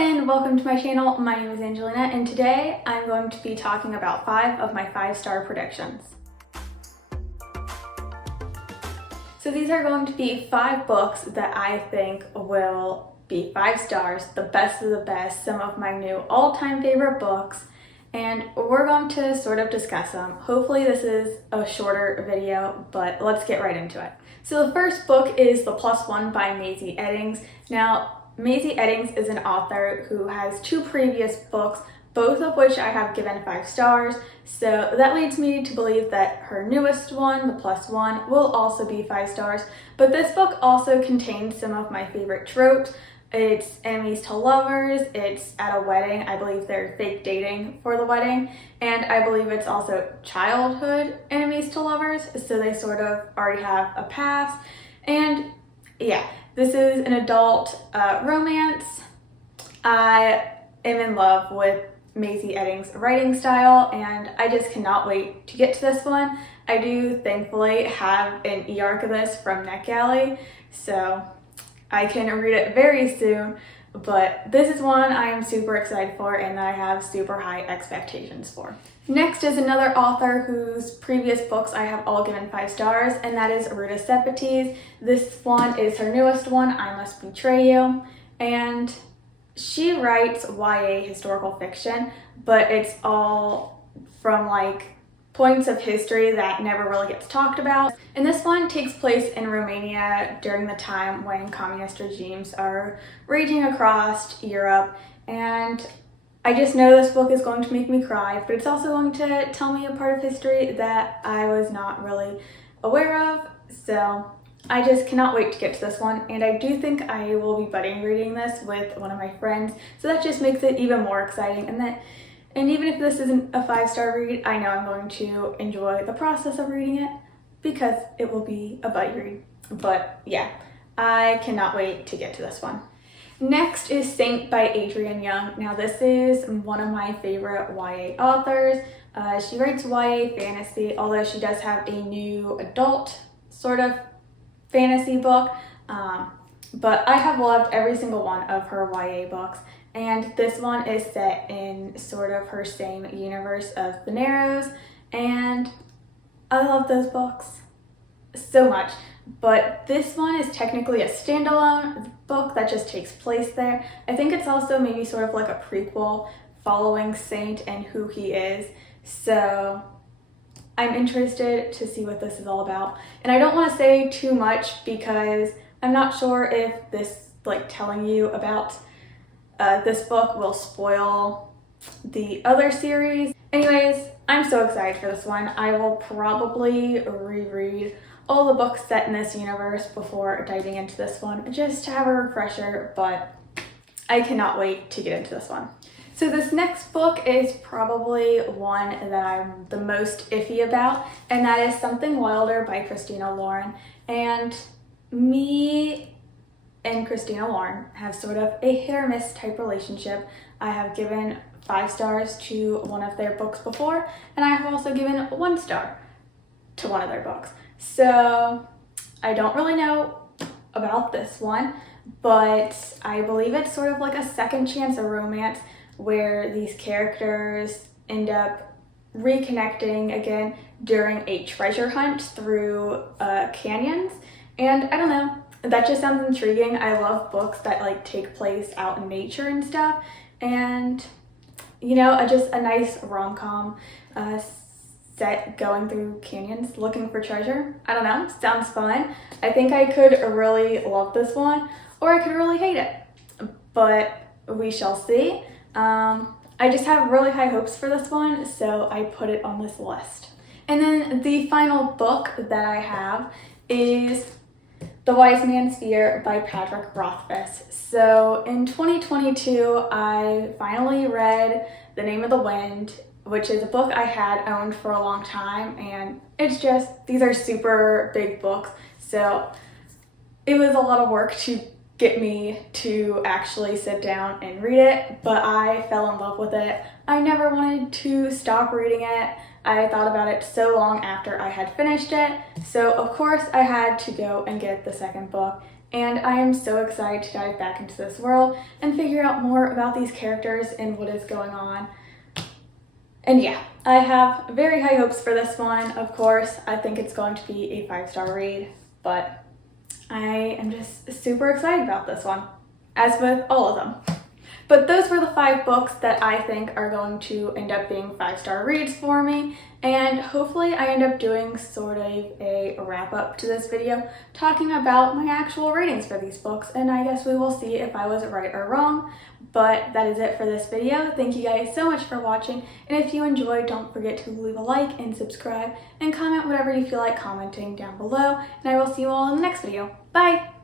and welcome to my channel. My name is Angelina and today I'm going to be talking about 5 of my 5-star predictions. So these are going to be 5 books that I think will be 5 stars, the best of the best, some of my new all-time favorite books, and we're going to sort of discuss them. Hopefully this is a shorter video, but let's get right into it. So the first book is The Plus One by Maisie Eddings. Now, Maisie Eddings is an author who has 2 previous books, both of which I have given 5 stars, so that leads me to believe that her newest one, The Plus One, will also be 5 stars. But this book also contains some of my favorite tropes. It's enemies to lovers, it's at a wedding, I believe they're fake dating for the wedding, and I believe it's also childhood enemies to lovers, so they sort of already have a past. And yeah, this is an adult romance. I am in love with Maisie Eddings' writing style and I just cannot wait to get to this one. I do thankfully have an e-arc of this from NetGalley, so I can read it very soon, but this is one I am super excited for and that I have super high expectations for. Next is another author whose previous books I have all given 5 stars, and that is Ruta Sepetys. This one is her newest one, I Must Betray You, and she writes YA historical fiction, but it's all from like points of history that never really gets talked about. And this one takes place in Romania during the time when communist regimes are raging across Europe, and I just know this book is going to make me cry, but it's also going to tell me a part of history that I was not really aware of, so I just cannot wait to get to this one, and I do think I will be buddy reading this with one of my friends, so that just makes it even more exciting. And even if this isn't a 5-star read, I know I'm going to enjoy the process of reading it because it will be a buddy read. But yeah, I cannot wait to get to this one. Next is Saint by Adrienne Young. Now this is one of my favorite YA authors. She writes YA fantasy, although she does have a new adult sort of fantasy book. But I have loved every single one of her YA books. And this one is set in sort of her same universe of The Narrows, and I love those books so much. But this one is technically a standalone book that just takes place there. I think it's also maybe sort of like a prequel following Saint and who he is. So I'm interested to see what this is all about. And I don't want to say too much because I'm not sure if this, like telling you about this book will spoil the other series. Anyways, I'm so excited for this one. I will probably reread all the books set in this universe before diving into this one, just to have a refresher, but I cannot wait to get into this one. So this next book is probably one that I'm the most iffy about, and that is Something Wilder by Christina Lauren. And me and Christina Lauren have sort of a hit or miss type relationship. I have given 5 stars to one of their books before, and I have also given 1 star to one of their books. So I don't really know about this one, but I believe it's sort of like a second chance of romance where these characters end up reconnecting again during a treasure hunt through canyons. And I don't know, that just sounds intriguing. I love books that like take place out in nature and stuff, and you know, just a nice rom-com set going through canyons looking for treasure. I don't know, sounds fun. I think I could really love this one or I could really hate it, but we shall see. I just have really high hopes for this one, so I put it on this list. And then the final book that I have is The Wise Man's Fear by Patrick Rothfuss. So in 2022, I finally read The Name of the Wind, which is a book I had owned for a long time, and it's just, these are super big books, so it was a lot of work to get me to actually sit down and read it, but I fell in love with it. I never wanted to stop reading it. I thought about it so long after I had finished it, so of course I had to go and get the second book, and I am so excited to dive back into this world and figure out more about these characters and what is going on. And yeah, I have very high hopes for this one. Of course, I think it's going to be a 5-star read, but I am just super excited about this one, as with all of them. But those were the 5 books that I think are going to end up being 5-star reads for me, and hopefully I end up doing sort of a wrap up to this video talking about my actual ratings for these books, and I guess we will see if I was right or wrong. But that is it for this video. Thank you guys so much for watching, and if you enjoyed, don't forget to leave a like and subscribe and comment whatever you feel like commenting down below, and I will see you all in the next video. Bye!